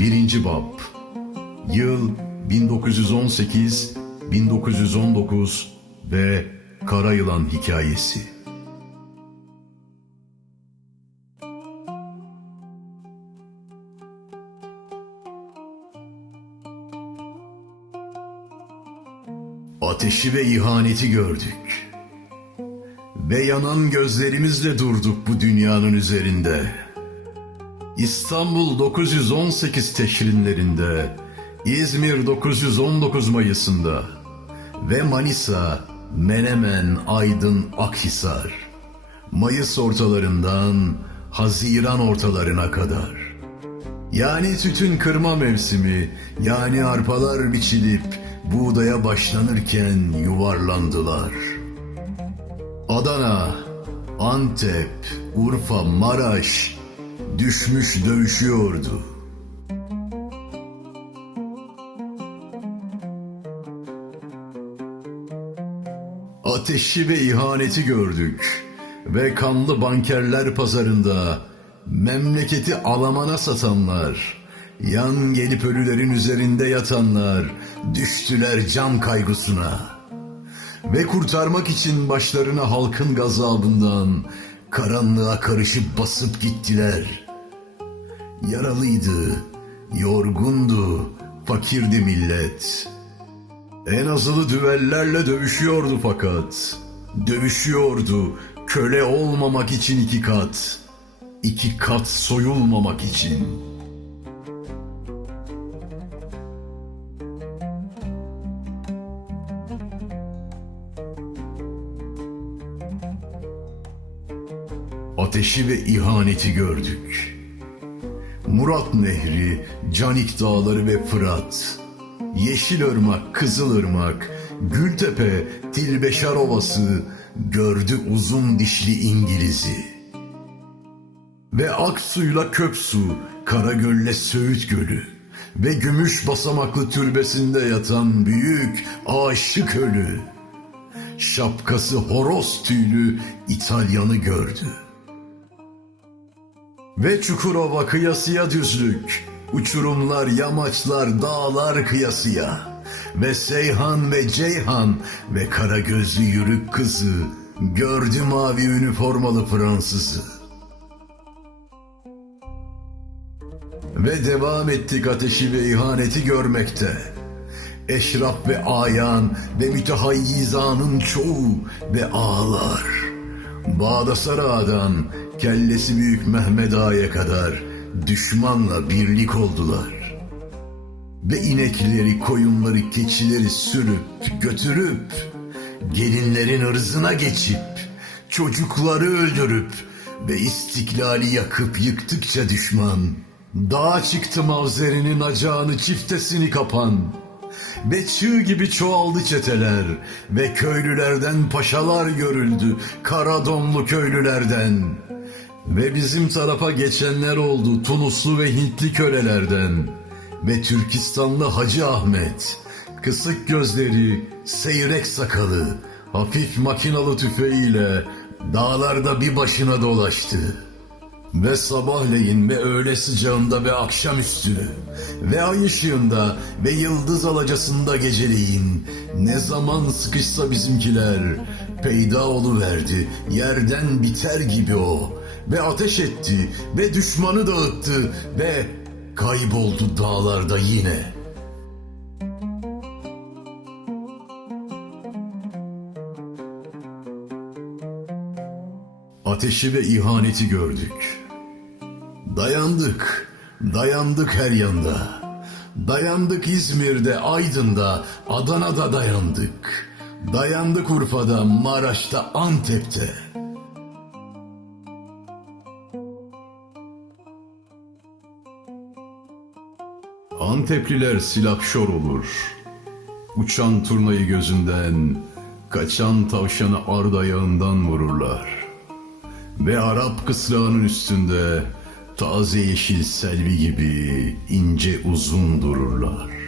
1. Bab Yıl 1918, 1919 ve Kara Yılan Hikayesi Ateşi ve ihaneti gördük. Ve yanan gözlerimizle durduk bu dünyanın üzerinde. İstanbul 918 teşrinlerinde, İzmir 919 Mayıs'ında ve Manisa, Menemen, Aydın, Akhisar. Mayıs ortalarından Haziran ortalarına kadar. Yani tütün kırma mevsimi, yani arpalar biçilip buğdaya başlanırken yuvarlandılar. Adana, Antep, Urfa, Maraş düşmüş dövüşüyordu. Ateşi ve ihaneti gördük ve kanlı bankerler pazarında memleketi alamana satanlar, yan gelip ölülerin üzerinde yatanlar düştüler can kaygısına. Ve kurtarmak için başlarına halkın gazabından karanlığa karışıp basıp gittiler. Yaralıydı, yorgundu, fakirdi millet. En azılı düvellerle dövüşüyordu fakat. Dövüşüyordu köle olmamak için iki kat. iki kat soyulmamak için. Ateşi ve ihaneti gördük. Murat Nehri, Canik Dağları ve Fırat, Yeşilırmak, Kızılırmak, Gültepe, Tilbeşar Ovası gördü uzun dişli İngiliz'i. Ve Aksu'yla Köksu, Karagöl'le Söğüt Gölü ve gümüş basamaklı türbesinde yatan büyük aşık ölü. Şapkası horoz tüylü İtalyanı gördü. Ve Çukurova kıyasıya düzlük, uçurumlar, yamaçlar, dağlar kıyasıya. Ve Seyhan ve Ceyhan ve kara gözlü yürük kızı, gördü mavi üniformalı Fransızı. Ve devam ettik ateşi ve ihaneti görmekte. Eşraf ve ayan ve mütehayyizanın çoğu ve ağlar. Bağdasar Ağa'dan kellesi büyük Mehmet Ağa'ya kadar düşmanla birlik oldular. Ve inekleri, koyunları, keçileri sürüp götürüp gelinlerin ırzına geçip çocukları öldürüp ve istiklali yakıp yıktıkça düşman dağa çıktı mavzerinin acağını çiftesini kapan ve çığ gibi çoğaldı çeteler ve köylülerden paşalar görüldü kara donlu köylülerden ve bizim tarafa geçenler oldu Tunuslu ve Hintli kölelerden ve Türkistanlı Hacı Ahmet kısık gözleri seyrek sakalı hafif makinalı tüfeğiyle dağlarda bir başına dolaştı. Ve sabahleyin ve öğle sıcağında ve akşamüstü ve ay ışığında ve yıldız alacasında geceleyin ne zaman sıkışsa bizimkiler peyda verdi yerden biter gibi o ve ateş etti ve düşmanı dağıttı ve kayboldu dağlarda yine.'' Ateşi ve ihaneti gördük. Dayandık, dayandık her yanda. Dayandık İzmir'de, Aydın'da, Adana'da dayandık. Dayandık Urfa'da, Maraş'ta, Antep'te. Antepliler silahşor olur. Uçan turnayı gözünden, kaçan tavşanı ard ayağından vururlar. Ve Arap kısrağının üstünde taze yeşil selvi gibi ince uzun dururlar.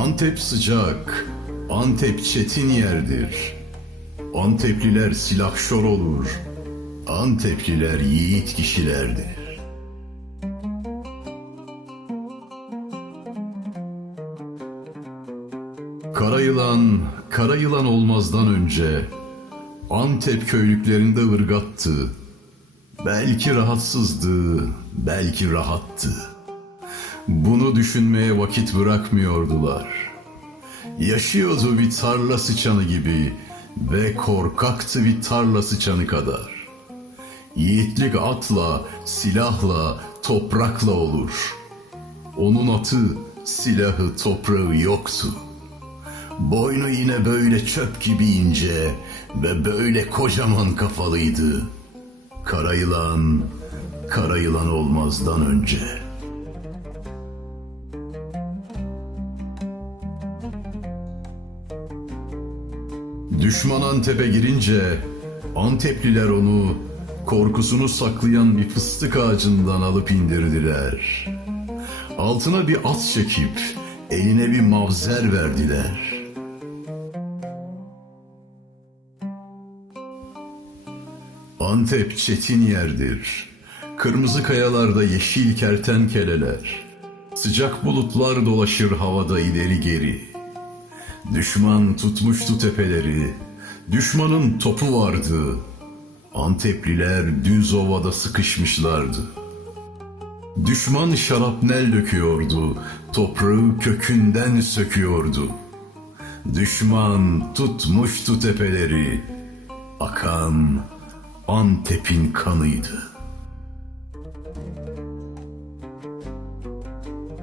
Antep sıcak, Antep çetin yerdir. Antepliler silahşor olur. Antepliler yiğit kişilerdir. Kara yılan, kara yılan olmazdan önce Antep köylüklerinde ırgattı. Belki rahatsızdı, belki rahattı. Bunu düşünmeye vakit bırakmıyordular. Yaşıyordu bir tarla sıçanı gibi ve korkaktı bir tarla sıçanı kadar. Yiğitlik atla, silahla, toprakla olur. Onun atı, silahı, toprağı yoktu. Boynu yine böyle çöp gibi ince ve böyle kocaman kafalıydı. Kara yılan, kara yılan olmazdan önce. Düşman Antep'e girince Antepliler onu korkusunu saklayan bir fıstık ağacından alıp indirdiler. Altına bir at çekip eline bir mavzer verdiler. Antep çetin yerdir. Kırmızı kayalarda yeşil kertenkeleler. Sıcak bulutlar dolaşır havada ileri geri. Düşman tutmuştu tepeleri. Düşmanın topu vardı. Antepliler düz ovada sıkışmışlardı. Düşman şarapnel döküyordu. Toprağı kökünden söküyordu. Düşman tutmuştu tepeleri. Akan Antep'in kanıydı.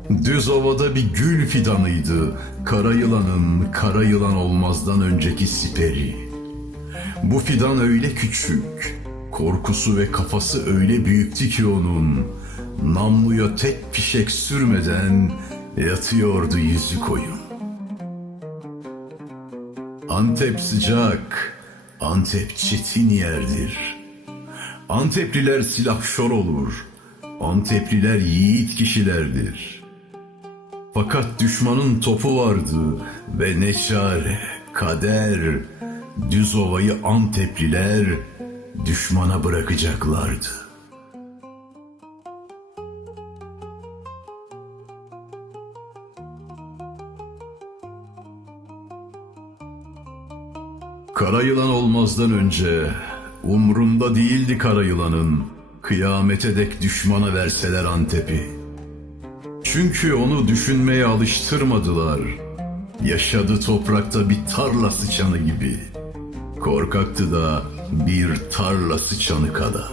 Düz ovada bir gül fidanıydı. Kara yılanın kara yılan olmazdan önceki siperi. Bu fidan öyle küçük, korkusu ve kafası öyle büyüktü ki onun, namluya tek fişek sürmeden yatıyordu yüzü koyun. Antep sıcak, Antep çetin yerdir. Antepliler silahşor olur, Antepliler yiğit kişilerdir. Fakat düşmanın topu vardı ve ne çare, kader, düz ovayı Antepliler düşmana bırakacaklardı. Kara yılan olmazdan önce umrunda değildi kara yılanın kıyamete dek düşmana verseler Antep'i. Çünkü onu düşünmeye alıştırmadılar. Yaşadı toprakta bir tarla sıçanı gibi. Korkaktı da bir tarla sıçanı kadar.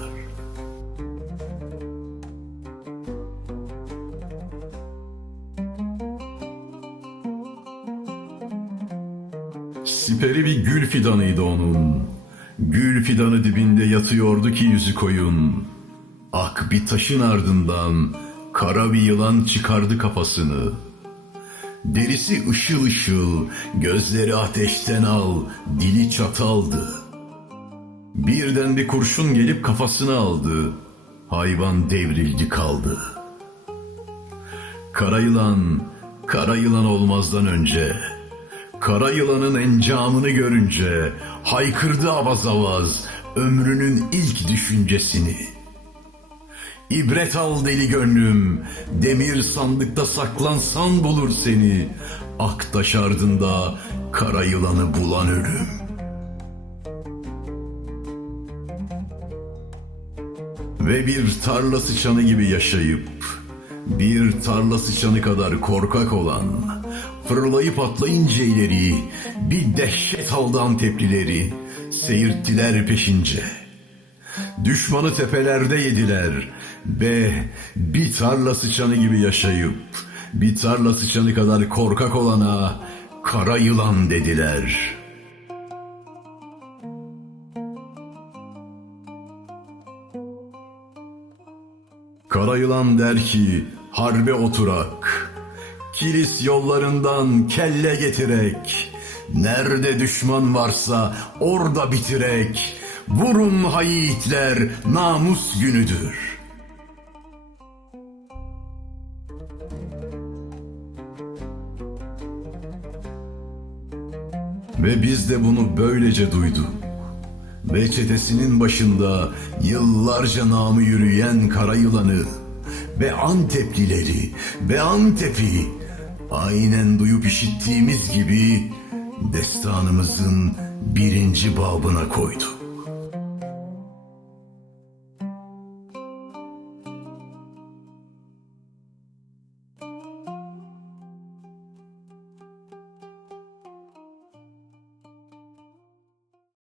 Siperi bir gül fidanıydı onun. Gül fidanı dibinde yatıyordu ki yüzü koyun. Ak bir taşın ardından kara bir yılan çıkardı kafasını. Derisi ışıl ışıl, gözleri ateşten al, dili çataldı. Birden bir kurşun gelip kafasını aldı. Hayvan devrildi kaldı. Kara yılan, kara yılan olmazdan önce, kara yılanın encamını görünce haykırdı avaz avaz ömrünün ilk düşüncesini. İbret al deli gönlüm, demir sandıkta saklansan bulur seni. Aktaş ardında kara yılanı bulan ölüm. Ve bir tarla sıçanı gibi yaşayıp, bir tarla sıçanı kadar korkak olan, fırlayıp atlayınca ileri, bir dehşet aldı Anteplileri, seyirttiler peşince.'' Düşmanı tepelerde yediler ve bir tarla sıçanı gibi yaşayıp bir tarla sıçanı kadar korkak olana kara yılan dediler. Kara yılan der ki harbe oturak, kilis yollarından kelle getirek, nerede düşman varsa orada bitirek, Vurun hayitler namus günüdür. Ve biz de bunu böylece duyduk. ve çetesinin başında yıllarca namı yürüyen kara yılanı ve Anteplileri ve Antep'i aynen duyup işittiğimiz gibi destanımızın birinci babına koydu.